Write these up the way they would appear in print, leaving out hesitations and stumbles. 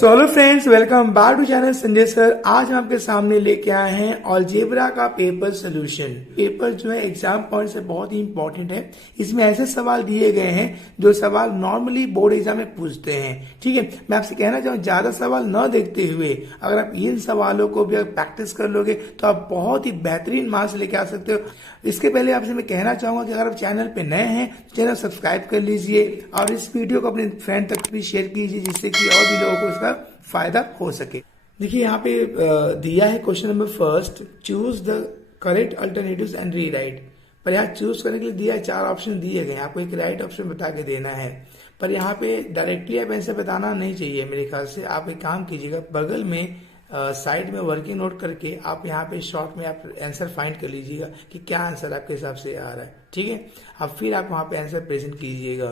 So hello friends, welcome back to channel Sanjay sir. आज हम आपके सामने लेके आए हैं अलजेब्रा का पेपर सोल्यूशन। पेपर जो है एग्जाम पॉइंट से बहुत ही इंपॉर्टेंट है। इसमें ऐसे सवाल दिए गए हैं जो सवाल नॉर्मली बोर्ड एग्जाम में पूछते हैं। ठीक है, मैं आपसे कहना चाहूँ ज्यादा सवाल न देखते हुए अगर आप इन सवालों को भी प्रैक्टिस कर लोगे तो आप बहुत ही बेहतरीन मार्क्स लेके आ सकते हो। इसके पहले आपसे मैं कहना चाहूंगा कि अगर आप चैनल पे नए हैं तो चैनल सब्सक्राइब कर लीजिए और इस वीडियो को अपने फ्रेंड तक भी शेयर कीजिए जिससे कि और भी लोगों को इसका फायदा हो सके। देखिए यहाँ पे दिया है question number first, choose the correct alternatives and rewrite. पर यहाँ चूज करने के लिए दिया है, 4 ऑप्शन दिए गए हैं, आपको एक राइट ऑप्शन बता के देना है। पर यहाँ पे डायरेक्टली आप ऐसे बताना नहीं चाहिए मेरे ख्याल से। आप एक काम कीजिएगा, बगल में साइड में वर्किंग नोट करके आप यहाँ पे शॉर्ट में आप आंसर फाइंड कर लीजिएगा कि क्या आंसर आपके हिसाब से आ रहा है। ठीक है, अब फिर आप वहाँ पे आंसर प्रेजेंट कीजिएगा।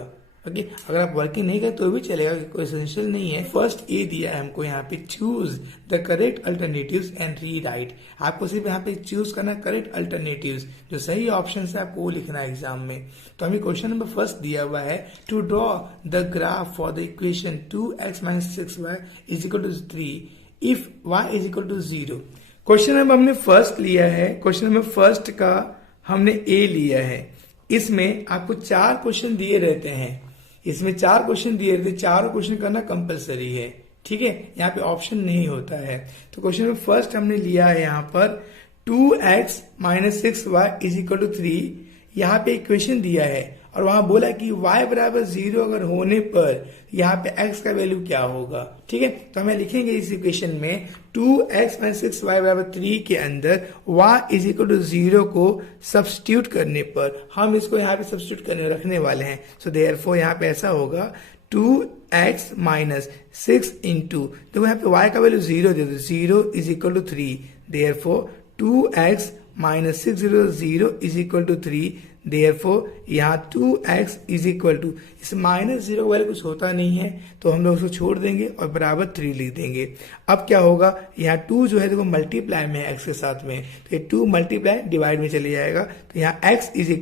ओके, अगर आप वर्किंग नहीं करें तो भी चलेगा, कोई एसेंशियल नहीं है। फर्स्ट ए दिया है हमको यहाँ पे, choose the correct alternatives and rewrite. आपको सिर्फ यहाँ पे चूज करना करेक्ट अल्टरनेटिव्स, जो सही ऑप्शन है आपको वो लिखना है एग्जाम में। तो हमें क्वेश्चन नंबर फर्स्ट दिया हुआ है, to draw the graph for the equation 2x - 6y = 3 if y = 0। Question number हमने फर्स्ट लिया है, क्वेश्चन नंबर फर्स्ट का हमने ए लिया है। इसमें आपको 4 क्वेश्चन दिए रहते हैं, इसमें 4 क्वेश्चन दिए रहते हैं, 4 क्वेश्चन करना कंपलसरी है। ठीक है, यहाँ पे ऑप्शन नहीं होता है। तो क्वेश्चन नंबर फर्स्ट हमने लिया है यहाँ पर 2x - 6y = 3। यहाँ पे इक्वेशन दिया है और वहां बोला कि y = 0 अगर होने पर यहाँ पे x का वैल्यू क्या होगा। ठीक है, तो हमें लिखेंगे इस इक्वेशन में 2x - 6y = 3 के अंदर y = 0 को सब्स्टिट्यूट करने पर हम इसको यहाँ पे सब्स्टिट्यूट करने रखने वाले हैं। सो देयरफॉर यहाँ पे ऐसा होगा 2x - 6 इंटू, तो यहाँ पे y का वैल्यू 0 दे दो, 0 = 3। Therefore 2x - 6 0 = 3। देयरफॉर यहाँ 2x = इस -0 वाले कुछ होता नहीं है तो हम लोग उसको छोड़ देंगे और बराबर 3 लिख देंगे। अब क्या होगा, यहाँ 2 जो है देखो मल्टीप्लाई में है x के साथ में, तो ये 2 मल्टीप्लाई डिवाइड में चले जाएगा। तो यहाँ x =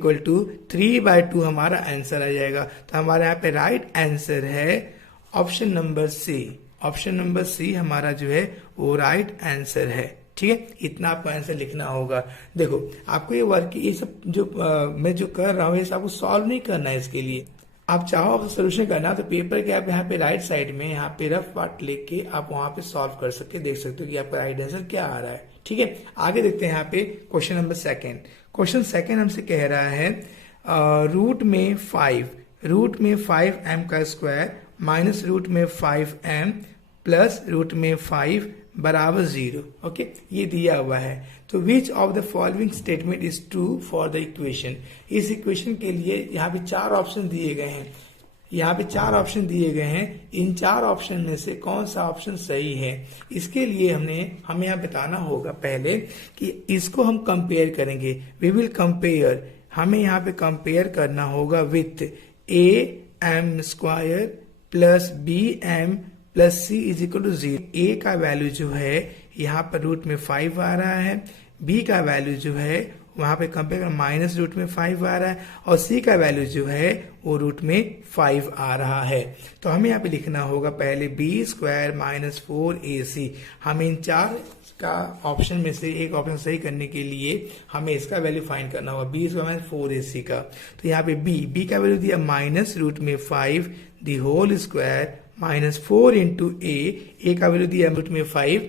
3/2 हमारा आंसर आ जाएगा। तो हमारे यहाँ पे राइट आंसर है option number C. Option number C हमारा जो है वो राइट आंसर है। ठीक है, इतना आपको आंसर लिखना होगा। देखो आपको ये वर्क ये सब जो मैं जो कर रहा हूँ ये सब आपको सॉल्व नहीं करना है। इसके लिए आप चाहो आपको सोल्यूशन करना तो पेपर के आप यहाँ पे राइट साइड में यहाँ पे रफ पार्ट लेके आप वहां पे सॉल्व कर सकते, देख सकते हो कि आपका राइट आंसर क्या आ रहा है। ठीक है, आगे देखते हैं यहाँ पे question number second. Question second हमसे कह रहा है रूट में 5m² माइनस रूट में 5m प्लस रूट में 5 बराबर 0। ओके, ये दिया हुआ है। तो which of the following statement is true for the equation. इस इक्वेशन के लिए यहाँ पे 4 ऑप्शन दिए गए हैं, यहाँ पे 4 ऑप्शन दिए गए हैं। इन 4 ऑप्शन में से कौन सा ऑप्शन सही है, इसके लिए हमें यहाँ बताना होगा पहले कि इसको हम कंपेयर करेंगे। वी विल कंपेयर, हमें यहाँ पे कंपेयर करना होगा with am² plus bm plus c = 0। a का वैल्यू जो है यहाँ पर रूट में 5 आ रहा है, b का वैल्यू जो है वहां पे कंपेयर कर माइनस रूट में 5 आ रहा है और c का वैल्यू जो है वो रूट में 5 आ रहा है। तो हमें यहाँ पे लिखना होगा पहले b² - 4ac। हमें इन 4 का ऑप्शन में से एक ऑप्शन सही करने के लिए हमें इसका वैल्यू फाइंड करना होगा, b² - 4ac का। तो यहाँ पे b का वैल्यू दिया माइनस रूट में 5 the whole square minus 4 into a का वैल्यू दिया रूट में 5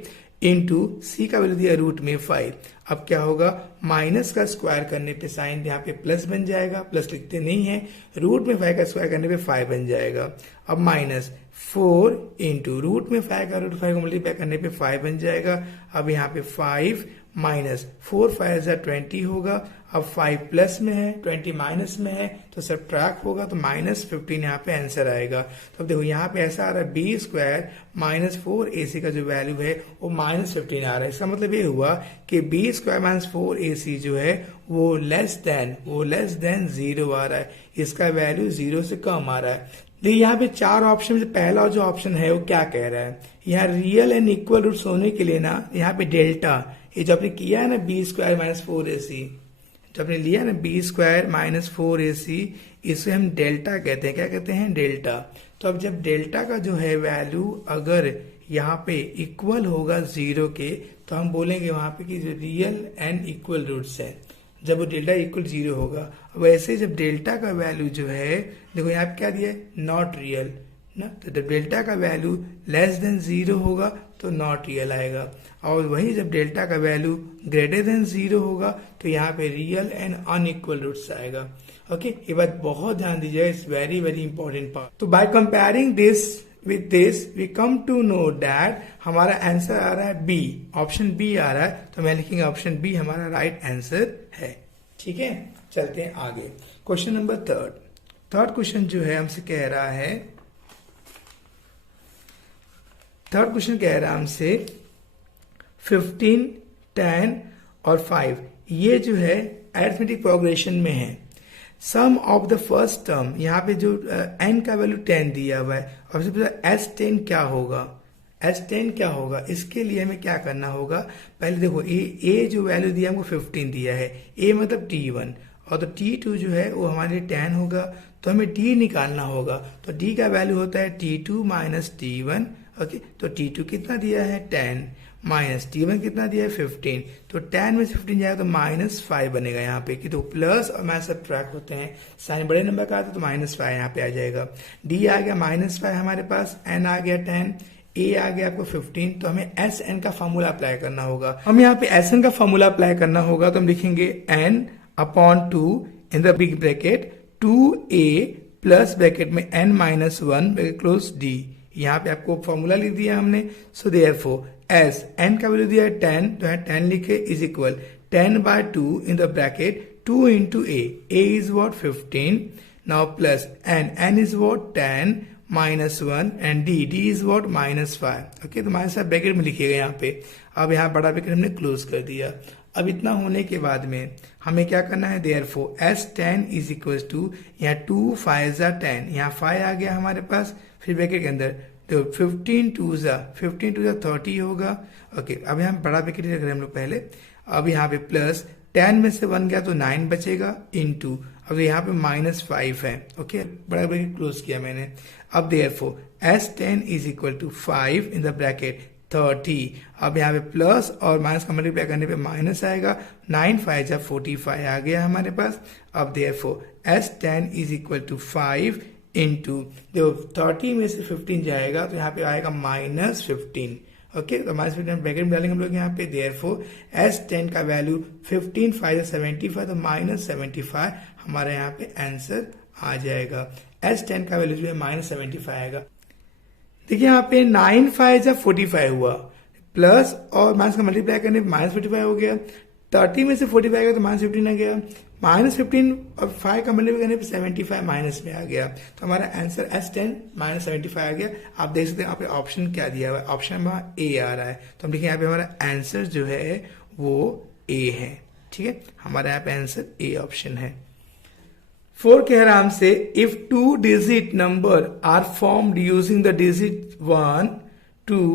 इंटू सी का वैल्यू दिया रूट में 5। अब क्या होगा, माइनस का स्क्वायर करने पे साइन यहाँ पे प्लस बन जाएगा, प्लस लिखते नहीं है, रूट में 5 का स्क्वायर करने पे 5 बन जाएगा। अब माइनस 4 इंटू रूट में 5 का रूट 5 को मल्टीप्लाई करने पे 5 बन जाएगा। अब यहाँ पे 5 माइनस 4 5 20 होगा। अब 5 प्लस में है, 20 माइनस में है, तो सब्ट्रैक्ट होगा तो -15 यहाँ पे आंसर आएगा। तो अब देखो यहाँ पे ऐसा आ रहा है b² - 4ac का जो वैल्यू है वो -15 आ रहा है। इसका मतलब ये हुआ कि b² - 4ac जो है वो लेस देन 0 आ रहा है, इसका वैल्यू 0 से कम आ रहा है। देखिए यहाँ पे 4 ऑप्शन में पहला जो ऑप्शन है वो क्या कह रहा है, यहाँ रियल एंड इक्वल रूट्स होने के लिए ना यहाँ पे डेल्टा, ये जो आपने किया है ना b² - 4ac, जो आपने लिया ना b² - 4ac, इसे हम डेल्टा कहते हैं। क्या कहते हैं, डेल्टा। तो अब जब डेल्टा का जो है वैल्यू अगर यहाँ पे इक्वल होगा 0 के, तो हम बोलेंगे वहां पे कि जो रियल एंड इक्वल रूट्स है, जब वो डेल्टा इक्वल 0 होगा। वैसे जब डेल्टा का वैल्यू जो है, देखो यहाँ पे क्या दिया है, नॉट रियल ना, तो जब डेल्टा का वैल्यू लेस देन 0 होगा तो नॉट रियल आएगा, और वही जब डेल्टा का वैल्यू ग्रेटर देन 0 होगा तो यहाँ पे रियल एंड अनइक्वल रूट्स आएगा। ओके, ये बात बहुत ध्यान दीजिएगा, it's very very important part. तो by comparing this with this we come to know that हमारा आंसर आ रहा है बी, ऑप्शन बी आ रहा है, तो मैं लिखेंगे ऑप्शन बी हमारा राइट आंसर है। ठीक है, चलते हैं आगे। क्वेश्चन नंबर थर्ड क्वेश्चन जो है हमसे कह रहा है, थर्ड क्वेश्चन कह रहा है हमसे 15, 10 और 5 ये जो है अरिथमेटिक प्रोग्रेशन में है। सम ऑफ द फर्स्ट टर्म, यहाँ पे जो n का वैल्यू 10 दिया हुआ है, और सबसे S10 क्या होगा, S10 क्या होगा, इसके लिए हमें क्या करना होगा, पहले देखो a जो वैल्यू दिया हमको 15 दिया है, a मतलब t1, और तो t2 जो है वो हमारे लिए 10 होगा, तो हमें d निकालना होगा, तो d का वैल्यू होता है t2 माइनस t1। ओके, तो t2 कितना दिया है 10, माइनस t1 कितना दिया है 15, तो 10 में से 15 जाएगा तो -5 बनेगा यहाँ पे, कि तो प्लस और माइनस सब्ट्रैक्ट होते हैं, साइन बड़े नंबर का आता है तो -5 यहाँ पे आ जाएगा। d आ गया -5 हमारे पास, n आ गया 10, a आ गया आपको 15, तो हमें Sn का फॉर्मूला अप्लाई करना होगा। हम यहाँ पे Sn का फॉर्मूला अप्लाई करना होगा, तो हम लिखेंगे n upon 2 in the big bracket 2a plus bracket में n minus 1 bracket close d। यहाँ पे आपको फॉर्मूला लिख दिया हमने, सो देयरफॉर एस n का वैल्यू दिया है 10, तो यहाँ 10 लिखे is equal 10/2 in the bracket 2 into a is what 15, now plus n is what 10 minus 1 and d is what -5। Okay, तो -5 ब्रैकेट में लिखिएगा यहाँ पे। अब यहाँ बड़ा ब्रैकेट हमने क्लोज कर दिया। अब इतना होने के बाद में हमें क्या करना है, therefore S10 is equal to, यहाँ 2 5 10, यहाँ 5 आ गया हमारे पास, फिर ब्रैकेट के अंदर तो 15 2 30 होगा। ओके, अब यहाँ बड़ा ब्रैकेट रख रहे हैं हम लोग पहले। अब यहाँ पे प्लस 10 में से 1 गया तो 9 बचेगा, इनटू अब यहाँ पे -5 है। ओके, बड़ा ब्रैकेट क्लोज किया मैंने। अब therefore S10 is equal to 5 in the bracket 30। अब यहाँ पे प्लस और माइनस का मल्टीप्लाई करने पे माइनस आएगा, 9 5 45 आ गया हमारे पास। अब therefore S10 is equal to 5 into, देखो 30 में से 15 जाएगा तो यहाँ पे आएगा -15। ओके, तो -15 ब्रैकेट में डालेंगे हम लोग यहाँ पे। देयरफॉर S10 का वैल्यू 15 5 75, तो -75 हमारे यहाँ पे आंसर आ जाएगा। S10 का वैल्यू जो है -75 आएगा। देखिए यहाँ पे 9 5 45 हुआ, प्लस और माइनस का मल्टीप्लाई करने पे -45 हो गया। 30 में से 45 गया तो -15 आ गया, -15 और 5 का मल्टीप्लाई करने पे 75 माइनस में आ गया, तो हमारा आंसर S10 -75 आ गया। आप देख सकते हैं यहाँ पे ऑप्शन क्या दिया हुआ है, ऑप्शन हमारा ए आ रहा है, तो हम लिखें यहाँ पे हमारा आंसर जो है वो ए है। ठीक है, हमारा यहाँ पे आंसर ए ऑप्शन है। 4 कह रहा हमसे, if 2 digit number are formed using the digit 1 2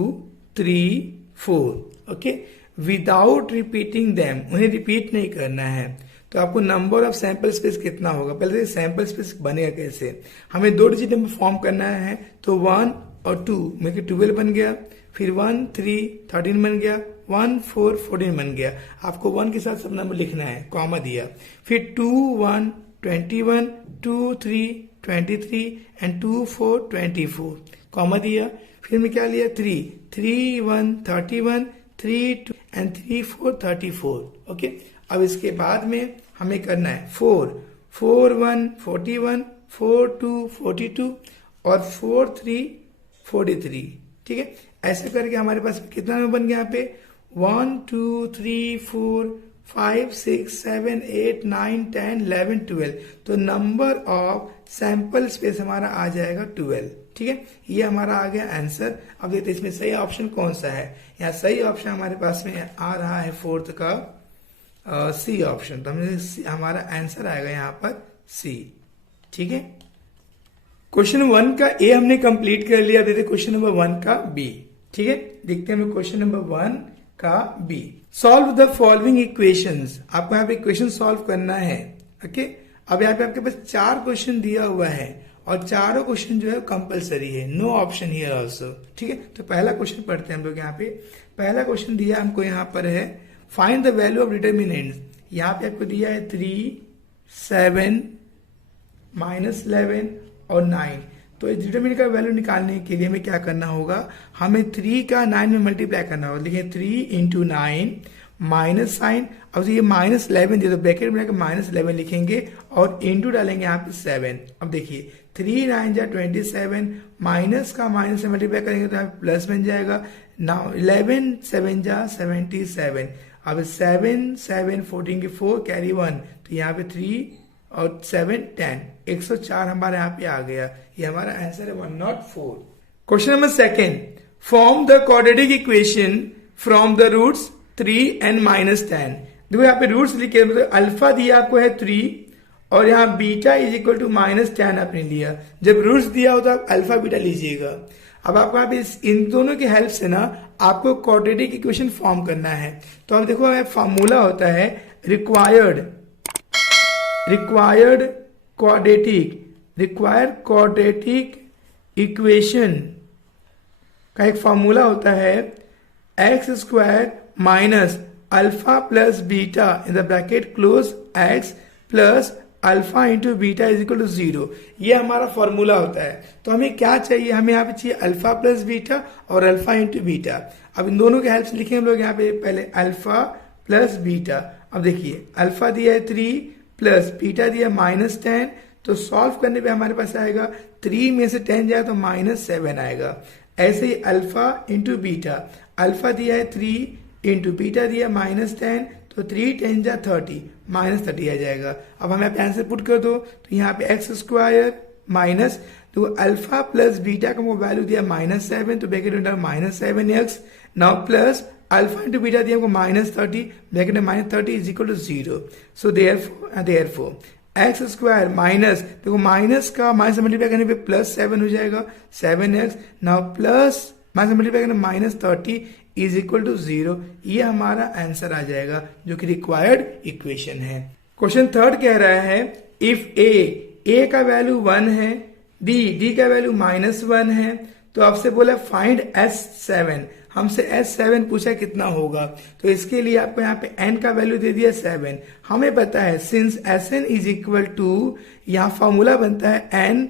3 4, okay, without repeating them, उन्हें रिपीट नहीं करना है, तो आपको नंबर ऑफ सैंपल स्पेस कितना होगा। पहले सैंपल स्पेस बनेगा कैसे, हमें 2 डिजिट नंबर फॉर्म करना है, तो 1 और 2 में 12 बन गया, फिर 1 3 13 बन गया, 1 4 14 बन गया। आपको 1 के साथ सब नंबर लिखना है, कॉमा दिया, फिर 2 1 21 2 3 23 एंड 2 4 24, कॉमा दिया, फिर मैं क्या लिया 3 3 1 31 3 2 एंड 3 4 34। ओके, अब इसके बाद में हमें करना है 4 4 1 41 4 2 42 और 4 3 43। ठीक है, ऐसे करके हमारे पास कितना नंबर बन गया यहाँ पे 1 2 3 4 5 6 7 8 9 10 11 12, तो नंबर ऑफ सैंपल स्पेस हमारा आ जाएगा 12। ठीक है, ये हमारा आ गया आंसर। अब देखते हैं इसमें सही ऑप्शन कौन सा है। यहाँ सही ऑप्शन हमारे पास में आ रहा है 4th का सी ऑप्शन, तो हमारा आंसर आएगा यहाँ पर सी। ठीक है, क्वेश्चन 1 का ए हमने कंप्लीट कर लिया। देखते क्वेश्चन नंबर 1 का बी। ठीक है, देखते हैं क्वेश्चन नंबर 1 का B. Solve the following equations, आपको यहाँ पे इक्वेशन सॉल्व करना है। ओके, अब यहाँ पे आपके पास 4 क्वेश्चन दिया हुआ है और चारों क्वेश्चन जो है कंपलसरी है, नो ऑप्शन हियर आल्सो। ठीक है, तो पहला क्वेश्चन पढ़ते हैं हम लोग यहाँ पे। पहला क्वेश्चन दिया हमको यहाँ पर है find the value of determinants. यहाँ पे आपको दिया है 3, 7, -11 और 9। तो इस डिटर्मिनेंट का वैल्यू निकालने के लिए हमें क्या करना होगा, हमें 3 का 9 में मल्टीप्लाई करना होगा। देखिए 3 × 9 माइनस साइन, अब ये -11 दे दो, ब्रैकेट में -11 लिखेंगे और इंटू डालेंगे यहाँ पे 7। अब देखिए 3 9 जा 27, माइनस का माइनस से मल्टीप्लाई करेंगे तो यहाँ पे प्लस बन जाएगा। नाउ 11 7 जा 77, अब 7 7 14 के 4 कैरी 1, तो यहाँ पे 3 और 7 10, 104 हमारे यहाँ पे आ गया। ये हमारा आंसर है 104। Question number second, form the quadratic equation from the roots 3 and -10। देखो यहाँ पे रूट्स लिखे, मतलब अल्फा दिया आपको है 3 और यहाँ बीटा इज इक्वल टू -10 आपने लिया। जब रूट्स दिया हो तो आप अल्फा बीटा लीजिएगा। अब आपको यहाँ पे इन दोनों की हेल्प से ना आपको क्वाड्रेटिक इक्वेशन फॉर्म करना है। तो अब देखो फॉर्मूला होता है रिक्वायर्ड क्वाड्रेटिक इक्वेशन का एक फॉर्मूला होता है x² minus alpha plus beta in the bracket close x plus alpha into beta is equal to 0। ये हमारा फॉर्मूला होता है। तो हमें क्या चाहिए, हमें यहाँ पे चाहिए अल्फा प्लस बीटा और अल्फा इंटू बीटा। अब इन दोनों के हेल्प से लिखेंगे हम लोग यहाँ पे पहले अल्फा प्लस बीटा। अब देखिए अल्फा दिया है 3 प्लस बीटा दिया -10, तो सॉल्व करने पे हमारे पास आएगा 3 में से 10 जाए तो -7 आएगा। ऐसे ही अल्फा इंटू बीटा, अल्फा दिया है 3 इंटू बीटा दिया -10, तो 3 10 जा 30, -30 आ जाएगा। अब हमें आंसर पुट कर दो, तो यहाँ पे x² माइनस, तो अल्फा प्लस बीटा का वैल्यू दिया -7, तो ब्रैकेट में -7x, now plus alpha into beta दिया हमको -30, ब्रैकेट में -30 is equal to 0। So therefore x² minus, देखो माइनस का माइनस मल्टीप्लाई करने पे +7 हो जाएगा 7x, now plus minus multiply करने -30 इज इक्वल टू 0। ये हमारा आंसर आ जाएगा जो कि रिक्वायर्ड इक्वेशन है। क्वेश्चन थर्ड कह रहा है इफ a का वैल्यू 1 है, d का वैल्यू -1 है, तो आपसे बोला फाइंड S7। हमसे S7 पूछा कितना होगा, तो इसके लिए आपको यहाँ पे n का वैल्यू दे दिया 7। हमें पता है since Sn is equal to, यहाँ फॉर्मूला बनता है n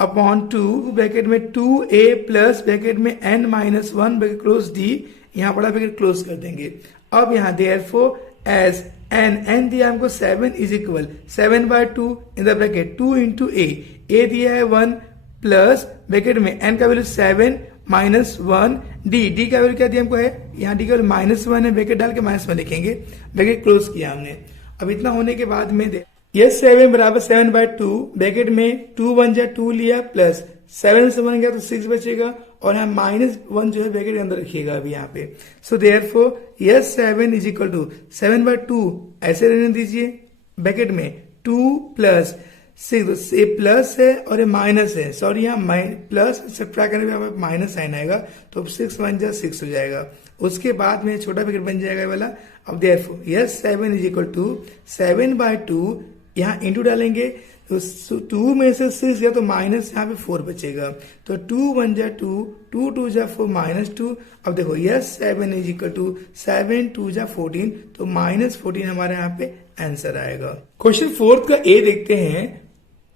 अपॉन 2 ब्रैकेट में 2a प्लस ब्रैकेट में n -1 ब्रैकेट क्लोज d, यहाँ बड़ा ब्रैकेट क्लोज कर देंगे। अब यहाँ देयरफॉर एज n दिया हमको 7 is equal 7/2 in the bracket 2 into a दिया है 1 प्लस ब्रैकेट में n का वैल्यू 7 -1 d का वैल्यू क्या दिया हमको है, यहाँ d का वैल्यू -1 है, ब्रैकेट डाल के -1 लिखेंगे, ब्रैकेट क्लोज किया हमने। अब इतना होने के बाद में ये 7 बराबर 7/2 ब्रैकेट में 2 1 जा 2 लिया प्लस 7 से 1 गया तो 6 बचेगा, और यहाँ -1 जो है ब्रैकेट के अंदर रखिएगा अभी यहाँ पे। So therefore S 7 is equal to 7/2 ऐसे रहने दीजिए, ब्रैकेट में 2 प्लस 6, ये प्लस है और ये माइनस है, सॉरी यहाँ प्लस सब्ट्रैक्ट करने पे माइनस साइन आएगा, तो 6 1 जा 6 हो जाएगा। उसके बाद में छोटा ब्रैकेट बन जाएगा वाला। अब therefore S 7 is equal to 7/2, यहाँ इंटू डालेंगे तो 2 में से 6 गया तो माइनस यहाँ पे 4 बचेगा, तो 2 1 जा 2, 2 2 जा 4 -2। अब देखो यस 7 इज इक्वल टू 7 2 जा 14, तो -14 हमारे यहाँ पे आंसर आएगा। क्वेश्चन फोर्थ का ए देखते हैं।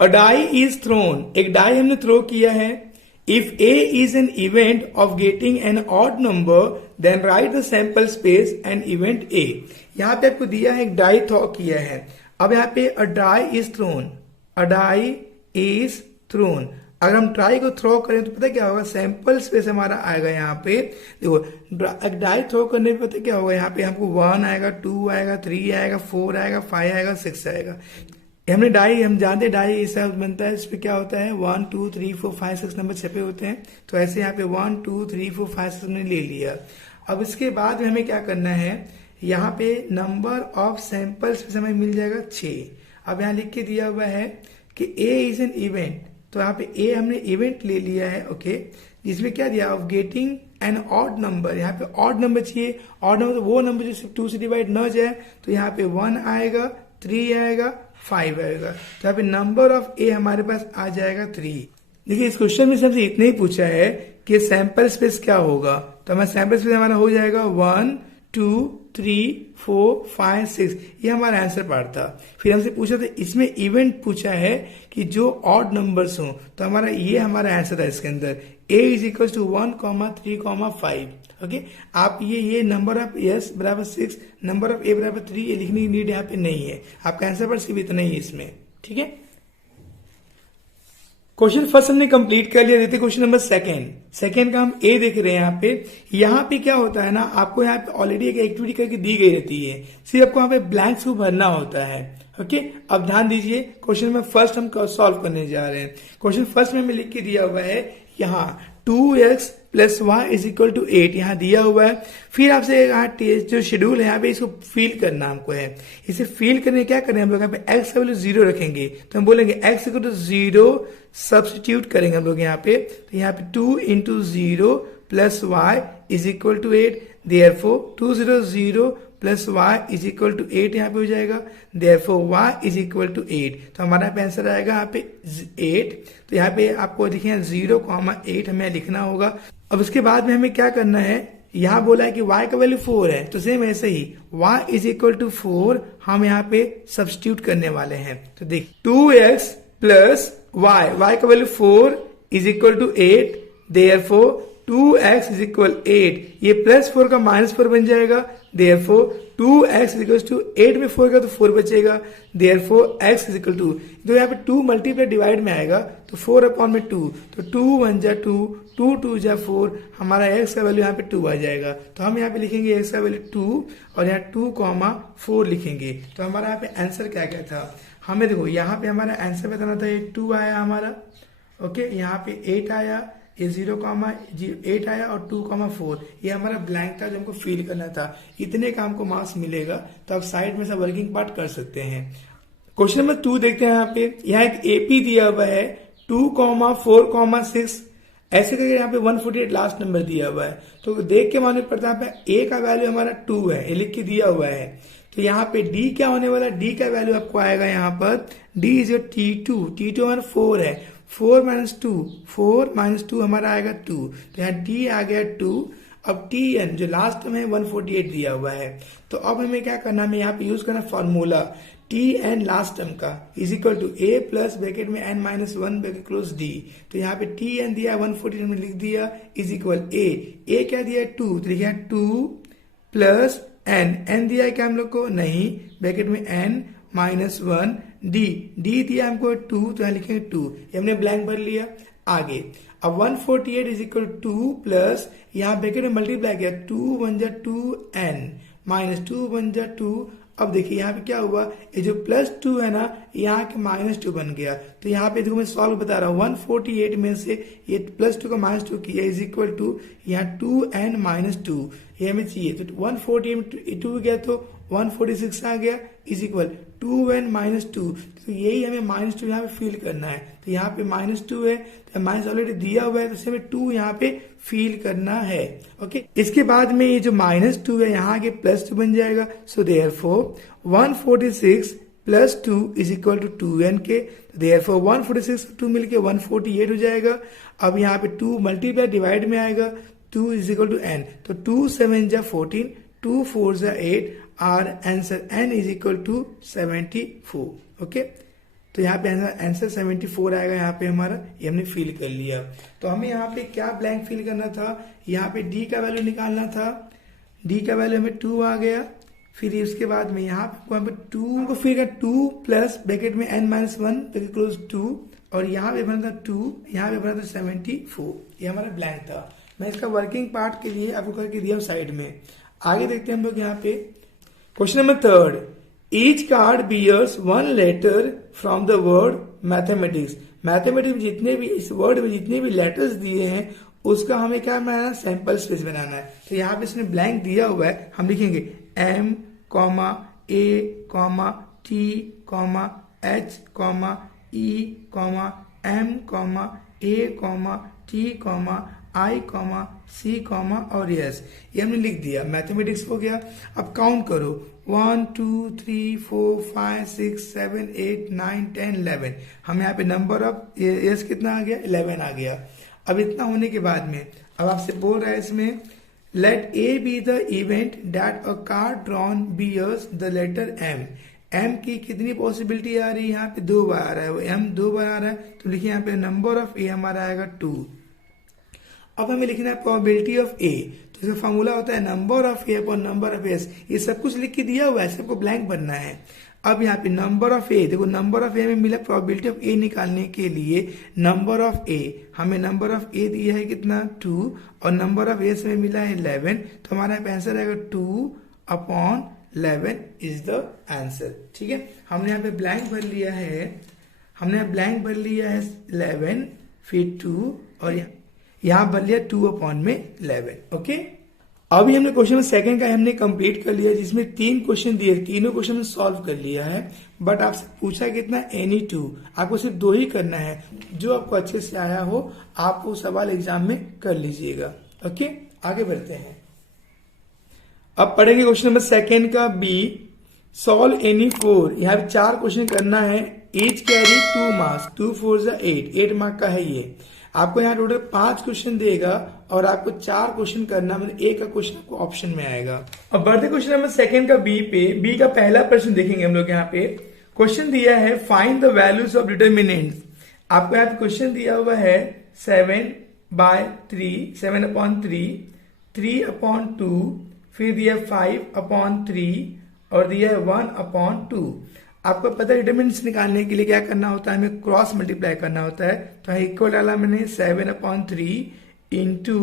अ डाई इज थ्रोन, एक डाई हमने थ्रो किया है। If A is an event of getting an odd number then write the sample space and event A. यहाँ पे आपको दिया है एक डाई थ्रो किया है। अब यहाँ पे a die is thrown, a die is thrown, अगर हम ट्राई को थ्रो करें तो पता क्या होगा, सैंपल स्पेस हमारा आएगा। यहाँ पे देखो डाई थ्रो करने पे पता क्या होगा, यहाँ पे हमको 1 आएगा, 2 आएगा, 3 आएगा, 4 आएगा, 5 आएगा, 6 आएगा। हमने डाई, हम जानते डाई ऐसा बनता है, इस पे क्या होता है 1 2 3 4 5 6 नंबर छपे होते हैं, तो ऐसे यहाँ पे 1 2 3 4 5 6 हमने ले लिया। अब इसके बाद में हमें क्या करना है, यहाँ पे नंबर ऑफ सैंपल्स हमें मिल जाएगा 6। अब यहाँ लिख के दिया हुआ है कि ए इज एन इवेंट, तो यहाँ पे ए हमने इवेंट ले लिया है, ओके, जिसमें क्या दिया of getting an odd number, यहाँ पे ऑड नंबर चाहिए। ऑड नंबर तो वो नंबर जो सिर्फ 2 से डिवाइड न जाए, तो यहाँ पे 1 आएगा, 3 आएगा, 5 आएगा। तो यहाँ पे नंबर ऑफ ए हमारे पास आ जाएगा 3। देखिए इस क्वेश्चन में हमसे इतना ही पूछा है कि सैंपल स्पेस क्या होगा, तो हमारा सैंपल स्पेस हमारा हो जाएगा 1 2 3 4 5 6, ये हमारा आंसर पार्ट था। फिर हमसे पूछा था इसमें इवेंट पूछा है कि जो ऑड नंबर्स हो, तो हमारा ये हमारा आंसर था इसके अंदर a is equal to 1 3 5। Okay, आप ये नंबर ऑफ एस बराबर 6, नंबर ऑफ ए बराबर 3 ये लिखने की नीड यहाँ पे नहीं है, आपका आंसर पर सिर्फ इतना ही है इसमें। ठीक है, क्वेश्चन फर्स्ट हमने कंप्लीट कर लिया। देते क्वेश्चन नंबर सेकंड का हम ए देख रहे हैं। यहाँ पे क्या होता है ना, आपको यहाँ पे ऑलरेडी एक एक्टिविटी करके दी गई रहती है, सिर्फ आपको यहाँ पे ब्लैंक्स को भरना होता है। ओके, अब ध्यान दीजिए क्वेश्चन में फर्स्ट हम सॉल्व करने जा रहे हैं। क्वेश्चन फर्स्ट में हमें लिख के दिया हुआ है यहाँ 2x plus y is equal to 8 यहाँ दिया हुआ है। फिर आपसे यहाँ जो शेड्यूल है यहाँ पे इसको फिल करना हमको है। इसे फिल करने क्या करें हम लोग, यहाँ पे x का वैल्यू 0 रखेंगे, तो हम बोलेंगे x इक्वल टू 0 सब्सटीट्यूट करेंगे हम लोग यहाँ पे। तो यहाँ पे 2 into 0 plus y is equal to 8, therefore 2 0 0 plus y is equal to 8 यहाँ पे हो जाएगा, therefore y is equal to 8। तो हमारा आंसर आएगा यहाँ पे 8। तो यहाँ पे आपको देखिए 0,8 हमें लिखना होगा। अब उसके बाद में हमें क्या करना है, यहाँ बोला है कि y का वैल्यू 4 है, तो सेम ऐसे ही y इज इक्वल टू 4 हम यहाँ पे सब्स्टिट्यूट करने वाले हैं। तो देख 2x प्लस y का value 4 is equal to 8, therefore 2x is equal 8, ये प्लस 4 का माइनस 4 बन जाएगा, therefore 2x is equal to 8 में 4 का तो 4 बचेगा, therefore x is equal to, तो यहाँ पे 2 मल्टीप्लाई डिवाइड में आएगा तो 4 अपॉन में 2, तो 2 1 जा 2, 2 2 जा 4, हमारा x का वैल्यू यहाँ पे 2 आ जाएगा। तो हम यहाँ पे लिखेंगे x का वैल्यू 2 और यहाँ 2,4 लिखेंगे। तो हमारा यहाँ पे आंसर क्या क्या था, हमें देखो यहाँ पे हमारा आंसर बताना था, ये 2 आया हमारा। ओके, यहाँ पे 8 आया, ये 0,8 आया और 2,4 ये हमारा ब्लैंक था जो हमको फिल करना था। इतने का हमको मार्क्स मिलेगा, तो आप साइड में से वर्किंग पार्ट कर सकते हैं। क्वेश्चन नंबर 2 देखते हैं। यहाँ एक एपी दिया हुआ है 2,4,6 ऐसे करके यहाँ पे 148 लास्ट नंबर दिया हुआ है। तो देख के मालूम पड़ता है यहाँ पे ए का वैल्यू हमारा 2 है, ये लिख के दिया हुआ है। तो यहाँ पे डी क्या होने वाला है, डी का वैल्यू आपको आएगा यहाँ पर डी इज T2 हमारा 4 है, 4 माइनस 2 हमारा आएगा 2, तो यहाँ डी आ गया 2। अब Tn जो लास्ट में 148 दिया हुआ है, तो अब हमें क्या करना है, हमें यहाँ पे यूज करना फॉर्मूला Tn लास्ट टर्म का is equal to a plus bracket में n minus 1 bracket close d। तो यहाँ पे Tn दिया 148 में लिख दिया इज इक्वल a क्या दिया 2, तो लिखा 2 प्लस n दिया है क्या हम लोग को, नहीं, ब्रैकेट में n माइनस 1 डी दिया हमको 2, तो यहाँ लिखेंगे 2, ये हमने ब्लैंक भर लिया। आगे अब 148 इज इक्वल 2 प्लस यहाँ ब्रैकेट में मल्टीप्लाई किया 2 1 जा 2n माइनस 2 1 जा 2। अब देखिए यहाँ पे क्या हुआ, ये जो प्लस 2 है ना, यहाँ के माइनस 2 बन गया। तो यहाँ पे देखो मैं सॉल्व बता रहा हूँ, 148 में से ये प्लस 2 का माइनस 2 किया इज इक्वल टू यहाँ 2n माइनस 2, ये हमें चाहिए। तो 148 में 2 गया तो 146 आ गया इज इक्वल 2n माइनस 2। तो यही हमें माइनस 2 यहाँ पे फिल करना है। तो यहाँ पे माइनस 2 है, तो माइनस ऑलरेडी दिया हुआ है, तो हमें 2 यहाँ पे फिल करना है। ओके, इसके बाद में ये जो माइनस 2 है यहाँ के प्लस 2 बन जाएगा। So therefore 146 plus 2 is equal to 2n के, देयरफॉर 146 2 मिलके 148 हो जाएगा। अब यहाँ पे 2 मल्टीप्लाई डिवाइड में आएगा, 2 इज इक्वल टू n, तो 2 7 जा 14, 2 4 जा 8, और answer n is equal to 74। Okay, तो यहाँ पे आंसर 74 आएगा यहाँ पे हमारा, ये हमने फिल कर लिया। तो हमें यहाँ पे क्या ब्लैंक फिल करना था, यहाँ पे d का वैल्यू निकालना था, d का वैल्यू हमें 2 आ गया। फिर उसके बाद में यहाँ पे 2 को फिर 2 प्लस ब्रैकेट में n माइनस 1 ब्रैकेट क्लोज 2, और यहाँ पे बना था 2, यहाँ पे बना था 74, ये हमारा ब्लैंक था। मैं इसका वर्किंग पार्ट के लिए आपको करके दिया साइड में। आगे देखते हैं हम लोग यहाँ पे question number 3, each card bears 1 letter from the word mathematics. Mathematics जितने भी इस वर्ड में जितने भी लेटर्स दिए हैं उसका हमें क्या बनाना है, सैंपल स्पेस बनाना है। तो यहाँ पे इसने ब्लैंक दिया हुआ है, हम लिखेंगे m, a, t, h, e, m, a, t, I, C, और S, ये हमने लिख दिया। मैथमेटिक्स हो गया। अब काउंट करो 1 2 3 4 5 6 7 8 9 10 11। हम यहाँ पे नंबर ऑफ एयर्स कितना आ गया, 11 आ गया। अब इतना होने के बाद में अब आपसे बोल रहा है इसमें let A be the event that a card drawn bears the letter M. M की कितनी पॉसिबिलिटी आ रही है, यहाँ पे 2 बार आ रहा है, वो एम 2 बार आ रहा है, तो लिखिए यहाँ पे नंबर ऑफ ए हमारा आएगा 2। अब हमें लिखना है प्रोबेबिलिटी ऑफ ए, तो इसका फॉर्मूला होता है number of A upon number of S. ये सब कुछ लिख के दिया हुआ है, सबको ब्लैंक बनना है। अब यहाँ पे नंबर ऑफ ए, देखो नंबर ऑफ ए में मिला, प्रोबेबिलिटी ऑफ ए निकालने के लिए नंबर ऑफ ए, हमें नंबर ऑफ ए दिया है कितना 2 और नंबर ऑफ एस में मिला है 11, तो हमारा आंसर आएगा 2 अपॉन 11 इज द आंसर। ठीक है, हमने यहाँ पे ब्लैंक भर लिया है, हमने ब्लैंक भर लिया है 11 फिर 2 और यहाँ भर लिया 2 अपॉन में 11। ओके, अभी हमने क्वेश्चन सेकंड का हमने कंप्लीट कर लिया, जिसमें 3 क्वेश्चन दिए, तीनों क्वेश्चन हमने सॉल्व कर लिया है। बट आपसे पूछा कितना, एनी 2, आपको सिर्फ 2 ही करना है। जो आपको अच्छे से आया हो आप वो सवाल एग्जाम में कर लीजिएगा। ओके, आगे बढ़ते हैं। अब पढ़ेंगे क्वेश्चन नंबर सेकंड का बी, सॉल्व एनी 4। यहाँ पे 4 क्वेश्चन करना है, ईच कैरी 2 मार्क्स, 2 4 8 मार्क का है ये। आपको यहाँ टोटल 5 क्वेश्चन देगा और आपको 4 क्वेश्चन करना, मतलब एक का क्वेश्चन आपको ऑप्शन में आएगा। अब बढ़ते क्वेश्चन नंबर सेकंड का बी पे। बी का पहला प्रश्न देखेंगे हम लोग। यहाँ पे क्वेश्चन दिया है find the values of determinants. आपको यहाँ पे क्वेश्चन दिया हुआ है 7/3, 7/3, 3/2, फिर दिया 5/3 और दिया है 1/2। आपको पता है डिटर्मिनेंट्स निकालने के लिए क्या करना होता है, हमें क्रॉस मल्टीप्लाई करना होता है। तो इक्वल डाला मैंने 7/3 इंटू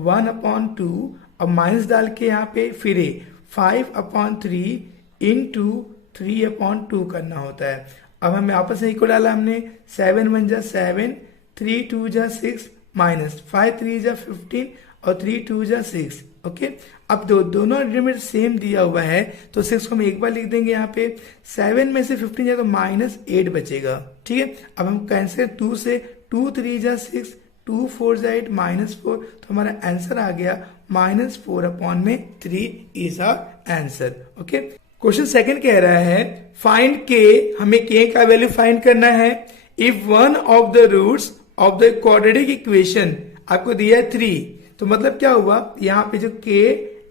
1/2, अब माइनस डाल के यहाँ पे फिर 5/3 इंटू 3/2 करना होता है। अब हमें आपस में इक्वल डाला हमने, 7 1 जा 7, 3 2 जा 6, माइनस 5 3 जा 15 और 3 2 जा 6। ओके, अब दोनों डिटरमिनेंट सेम दिया हुआ है तो 6 को हम एक बार लिख देंगे यहाँ पे। 7 में से 15 जाए तो -8 बचेगा। ठीक है, अब हम कैंसिल 2 से, 2 3 जा 6, 2 4 जा 8, -4, तो हमारा आंसर आ गया -4/3 is our answer. Okay, question second कह रहा है फाइंड के, हमें के का वैल्यू फाइंड करना है if one of the roots of the quadratic equation, आपको दिया है 3, तो मतलब क्या हुआ, यहाँ पे जो k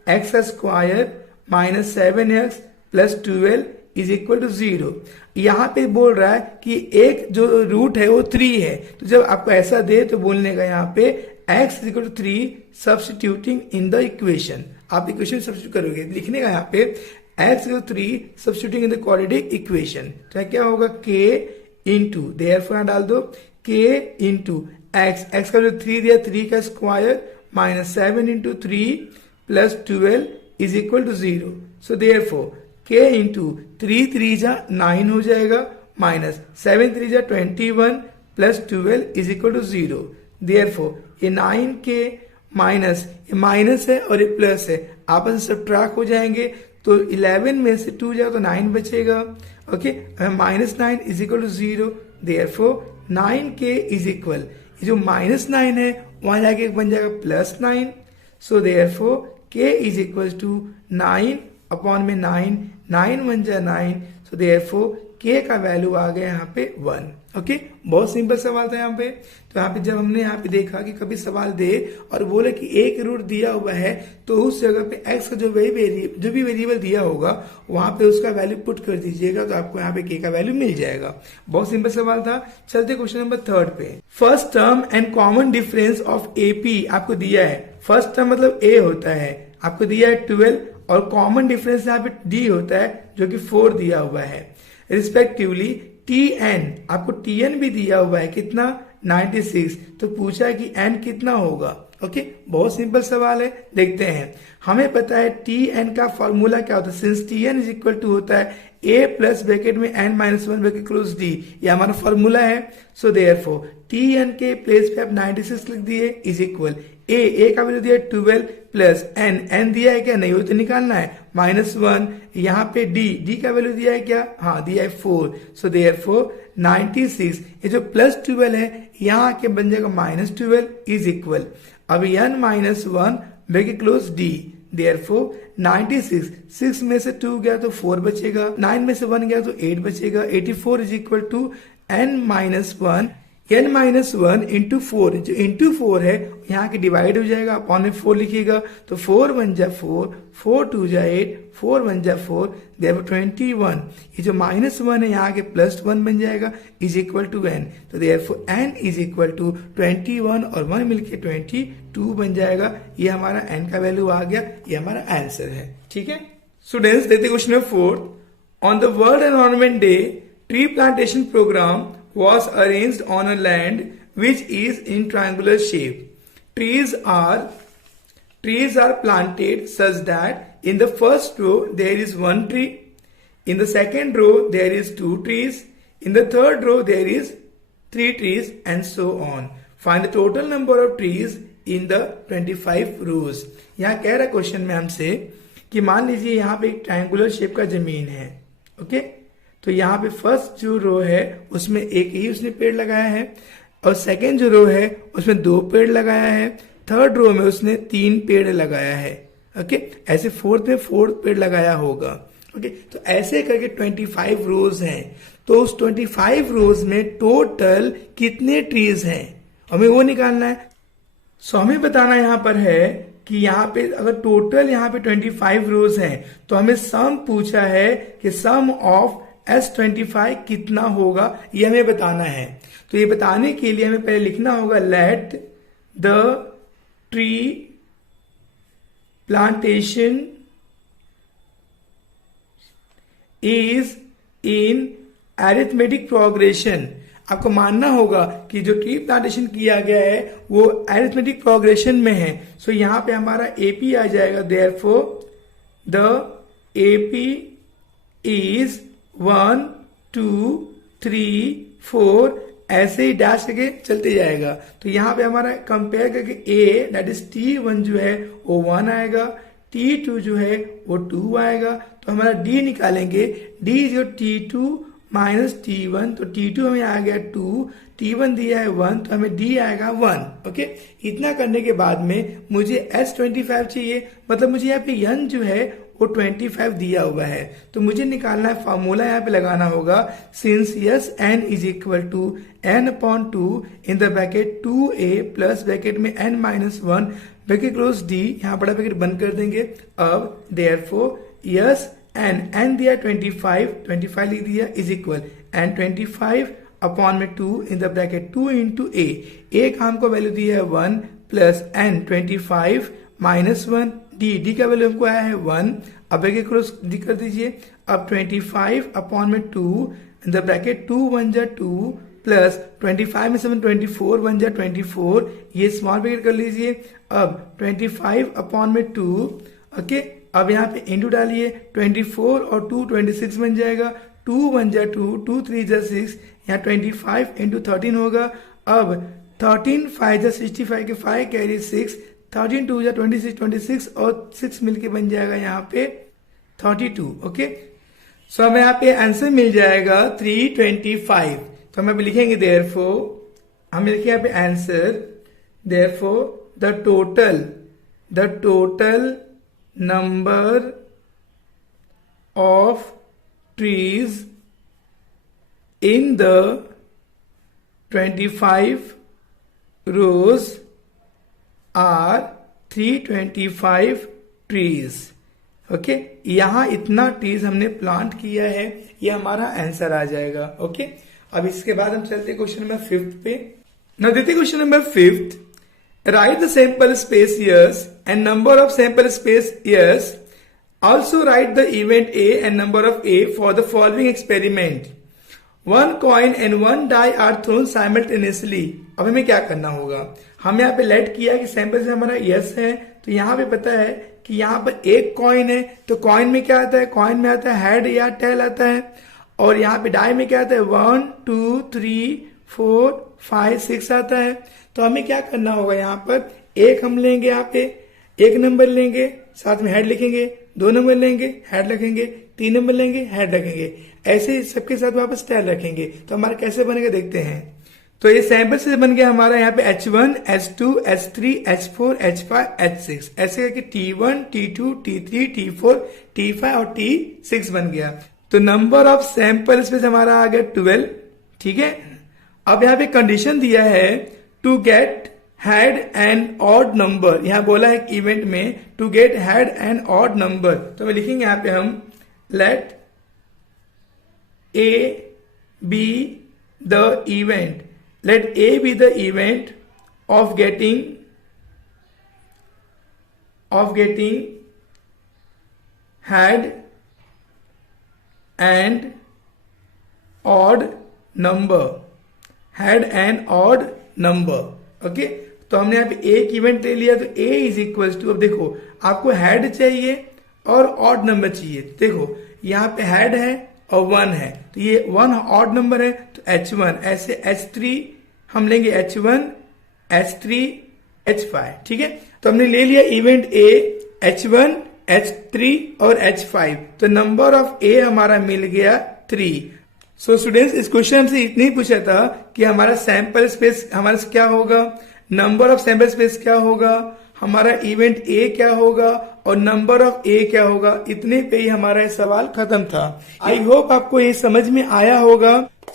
x square -7x + 12 is equal to 0, यहाँ पे बोल रहा है कि एक जो रूट है वो 3 है। तो जब आपको ऐसा दे तो बोलने का यहाँ पे x is equal to 3 substituting in the equation. आप इक्वेशन सब्स्टिट्यूट करोगे, लिखने का यहाँ पे x equal to 3 substituting in the quadratic equation, तो क्या होगा k इंटू, देयरफॉर डाल दो k इंटू x का जो 3 दिया, 3 का square -7 into 3 + 12 is equal to 0। So therefore k into 3 3 जा 9 हो जाएगा, -7 3 जा 21 + 12 इज इक्वल टू 0। देयरफॉर ये 9k माइनस, ये माइनस है और ये प्लस है, आपस में सब्ट्रैक्ट हो जाएंगे, तो 11 में से 2 जाए तो 9 बचेगा। Okay, -9 is equal to 0। Therefore 9k is equal, ये जो -9 है वहां जाके बन जाएगा +9। So therefore k is equal to 9/9, 9 1 जा 9, सो देयरफॉर k का वैल्यू आ गया यहाँ पे 1। ओके, बहुत सिंपल सवाल था यहाँ पे। तो यहाँ पे जब हमने यहाँ पे देखा कि कभी सवाल दे और बोले कि एक रूट दिया हुआ है तो उस जगह पे x का जो भी वेरिएबल दिया होगा वहां पे उसका वैल्यू पुट कर दीजिएगा, तो आपको यहाँ पे k का वैल्यू मिल जाएगा। बहुत सिंपल सवाल था। चलते क्वेश्चन नंबर 3 पे। First term and common difference of AP आपको दिया है। फर्स्ट टर्म मतलब a होता है, आपको दिया है 12 और कॉमन डिफरेंस यहाँ पे d होता है जो कि 4 दिया हुआ है। रिस्पेक्टिवली tn, आपको tn भी दिया हुआ है कितना, 96, तो पूछा है कि n कितना होगा। ओके, बहुत सिंपल सवाल है, देखते हैं। हमें पता है tn का फॉर्मूला क्या होता है, since tn is equal to होता है a प्लस ब्रैकेट में n - 1 ब्रैकेट क्लोज d, ये हमारा फॉर्मूला है। सो देयरफॉर tn के प्लेस पे आप 96 लिख दिए इज इक्वल a का वैल्यू दिया 12 प्लस n दिया है क्या, नहीं वो तो निकालना है, -1, यहाँ पे d का वैल्यू दिया है क्या, हाँ दिया है 4। सो देयरफॉर 96, ये जो +12 है यहाँ के बन जाएगा -12 इज इक्वल, अब n - 1 bracket close d, therefore 96, 6 में से 2 गया तो 4 बचेगा, 9 में से 1 गया तो 8 बचेगा। 84 is equal to n minus 1, n minus 1 into 4, जो इंटू 4 है यहाँ के डिवाइड हो जाएगा, अपॉन में 4 लिखिएगा तो 4 1 जा 4, 4 2 जा 8, 4 1 जा 4, देयरफॉर 21। ये जो माइनस 1 है यहाँ के प्लस 1 बन जाएगा, इज इक्वल टू n। तो therefore n is equal to 21 और 1 मिलके 22 बन जाएगा। ये हमारा n का वैल्यू आ गया, ये हमारा आंसर है। ठीक है स्टूडेंट्स, देखते question number 4। On the world environment day, tree plantation programme was arranged on a land which is in triangular shape. Trees are planted such that in the first row there is one tree, in the second row there is 2 trees, in the third row there is 3 trees, and so on. Find the total number of trees in the 25 rows. यहाँ कह रहा question में हमसे कि मान लीजिए यहाँ पे एक ट्रायंगुलर शेप का जमीन है, ओके तो यहाँ पे फर्स्ट जो रो है उसमें एक ही उसने पेड़ लगाया है, और सेकेंड जो रो है उसमें 2 पेड़ लगाया है, थर्ड रो में उसने 3 पेड़ लगाया है, ओके ऐसे फोर्थ में 4 पेड़ लगाया होगा। ओके तो ऐसे करके 25 रोज हैं, तो उस 25 रोज में टोटल कितने ट्रीज हैं हमें वो निकालना है। सो हमें बताना यहाँ पर है कि यहाँ पे अगर टोटल यहाँ पे 25 रोज हैं तो हमें सम पूछा है कि सम ऑफ S25 कितना होगा, ये हमें बताना है। तो ये बताने के लिए हमें पहले लिखना होगा let the tree plantation is in arithmetic progression. आपको मानना होगा कि जो ट्री प्लांटेशन किया गया है वो अरिथमेटिक प्रोग्रेशन में है। सो यहां पे हमारा एपी आ जाएगा, देयरफॉर द एपी इज 1 2 3 4, ऐसे ही डैश करके चलते जाएगा। तो यहाँ पे हमारा कंपेयर करके ए दैट इज T1 जो है वो 1 आएगा, T2 जो है वो 2 आएगा। तो हमारा D निकालेंगे, D जो T2 माइनस T1, तो T2 हमें आ गया 2, T1 दिया है 1, तो हमें D आएगा 1। ओके इतना करने के बाद में मुझे S25 चाहिए, मतलब मुझे यहाँ पे N जो है वो 25 दिया हुआ है। तो मुझे निकालना है, फॉर्मूला यहाँ पे लगाना होगा, since S n is equal to n upon 2 in the bracket 2a plus bracket में n minus 1 bracket close d, यहाँ बड़ा ब्रैकेट बंद कर देंगे। अब देयरफॉर यस n दिया 25 लिख दिया इज इक्वल n 25 अपॉन में 2 in the bracket 2 into a का हमको वैल्यू दिया है 1 प्लस n 25 माइनस 1, डी का वैल्यू हमको आया है 1। अब एक क्रॉस डी कर दीजिए। अब 25 अपॉन में 2 इन द ब्रैकेट 2 1 जा 2 प्लस 25 में 7 24 1 जा 24, ये स्मॉल ब्रैकेट कर लीजिए। अब 25 अपॉन में 2, ओके अब यहाँ पे इंटू डालिए, 24 और 2 26 बन जाएगा, 2 1 जा 2 2 3 जा 6, यहाँ 25 इंटू 13 होगा। अब 13 5 जा 65 के 5 कैरी 6, 13 2 जा 26 और 6 मिलके बन जाएगा यहाँ पे 32। ओके सो हमें यहाँ पे आंसर मिल जाएगा 325। तो हम अभी लिखेंगे देयरफॉर, हम लिखेंगे यहाँ पे answer, therefore the total number of trees in the 25 rows are 325 trees। Okay यहां इतना ट्रीज हमने प्लांट किया है, ये हमारा आंसर आ जाएगा। ओके अब इसके बाद हम चलते क्वेश्चन नंबर 5 पे। नाउ देते question number 5, right the sample space years and number of sample space years, also right the event A and number of A for the following experiment, 1 coin and 1 die are thrown simultaneously। अब हमें क्या करना होगा, हम यहाँ पे late किया कि सैंपल से हमारा यस है, तो यहाँ पे पता है कि यहाँ पर एक कॉइन है, तो कॉइन में क्या आता है, कॉइन में आता है हेड या टेल आता है, और यहाँ पे डाई में क्या आता है 1 2 3 4 5 6 आता है। तो हमें क्या करना होगा, यहाँ पर एक हम लेंगे, यहाँ पे एक नंबर लेंगे, साथ में हेड लिखेंगे, 2 नंबर लेंगे हेड रखेंगे, 3 नंबर लेंगे हेड रखेंगे, ऐसे ही सबके साथ वापस टेल रखेंगे। तो हमारा कैसे बनेगा देखते हैं। तो ये सैंपल से बन गया हमारा यहाँ पे H1, H2, H3, H4, H5, H6, ऐसे करके T1, T2, T3, T4, T5 और T6 बन गया। तो नंबर ऑफ सैंपल स्पेस हमारा आ गया 12, ठीक है। अब यहाँ पे कंडीशन दिया है to get head and odd number, यहाँ बोला है इवेंट में to get head and odd number, तो मैं लिखेंगे यहाँ पे हम let A be the event, let A be the event of getting had and odd number, had and odd number, okay. तो हमने यहाँ पे एक इवेंट ले लिया, तो A इज इक्वल टू, अब देखो आपको हैड चाहिए और ऑड नंबर चाहिए, देखो यहाँ पे हैड है और 1 है, तो ये 1 ऑड नंबर है, तो H1, ऐसे H3 हम लेंगे H1, H3, H5, ठीक है। तो हमने ले लिया इवेंट A, H1, H3 और H5, तो नंबर ऑफ A हमारा मिल गया 3। सो स्टूडेंट्स, इस क्वेश्चन हमसे इतना ही पूछा था कि हमारा सैंपल स्पेस हमारा क्या होगा, नंबर ऑफ सैंपल स्पेस क्या होगा, हमारा इवेंट ए क्या होगा और नंबर ऑफ ए क्या होगा, इतने पे ही हमारा ये सवाल खत्म था। आई होप आपको ये समझ में आया होगा।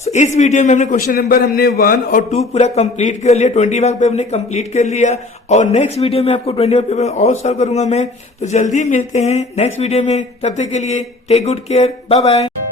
इस वीडियो में हमने क्वेश्चन नंबर 1 और 2 पूरा कंप्लीट कर लिया, 20 मार्क पे हमने कंप्लीट कर लिया, और नेक्स्ट वीडियो में आपको 20 मार्क पेपर और सॉल्व करूंगा मैं। तो जल्दी मिलते हैं नेक्स्ट वीडियो में, तब तक के लिए take good care, bye bye.